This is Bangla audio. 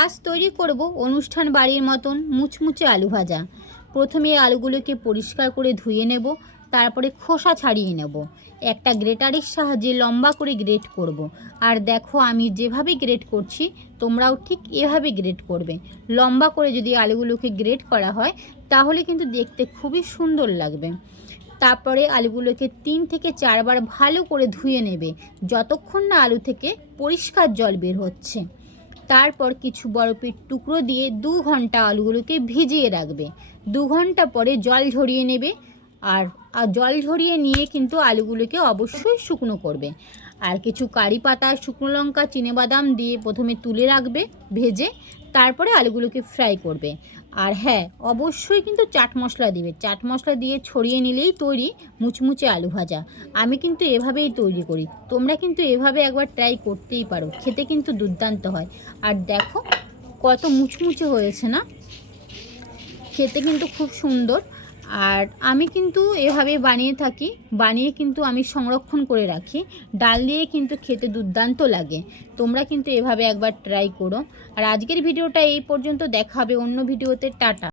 আজ তৈরি করব অনুষ্ঠান বাড়ির মতন মুচমুচে আলু ভাজা। প্রথমে আলুগুলোকে পরিষ্কার করে ধুয়ে নেব, তারপরে খোসা ছাড়িয়ে নেব। একটা গ্রেটারের সাহায্যে লম্বা করে গ্রেট করব। আর দেখো আমি যেভাবে গ্রেট করছি তোমরাও ঠিক এভাবে গ্রেট করবে। লম্বা করে যদি আলুগুলোকে গ্রেট করা হয় তাহলে কিন্তু দেখতে খুবই সুন্দর লাগবে। তারপরে আলুগুলোকে 3 থেকে 4 বার ভালো করে ধুয়ে নেবে, যতক্ষণ না আলু থেকে পরিষ্কার জল বের হচ্ছে। তারপর কিছু বরফের টুকরো দিয়ে 2 ঘন্টা আলুগুলোকে ভিজিয়ে রাখবে। 2 ঘন্টা পরে জল ঝরিয়ে নেবে। আর জল ঝরিয়ে নিয়ে কিন্তু আলুগুলোকে অবশ্যই শুকনো করবে। আর কিছু কারি পাতা, শুকনো লঙ্কা, চিনেবাদাম দিয়ে প্রথমে তুলে রাখবে ভেজে, তারপরে আলুগুলোকে ফ্রাই করবে। আর হ্যাঁ, অবশ্যই কিন্তু চাট মশলা দিবে। চাট মশলা দিয়ে ছড়িয়ে নিলেই তৈরি মুচমুচে আলু ভাজা। আমি কিন্তু এভাবেই তৈরি করি, তোমরা কিন্তু এভাবে একবার ট্রাই করতেই পারো, খেতে কিন্তু দুর্দান্ত হয়। আর দেখো কত মুচমুচে হয়েছে না, খেতে কিন্তু খুব সুন্দর। আর আমি কিন্তু এভাবে বানিয়ে থাকি, বানিয়ে কিন্তু আমি সংরক্ষণ করে রাখি। ডাল দিয়ে কিন্তু খেতে দুর্দান্ত লাগে। তোমরা কিন্তু এভাবে একবার ট্রাই করো। আর আজকের ভিডিওটা এই পর্যন্ত, দেখা হবে অন্য ভিডিওতে। টাটা।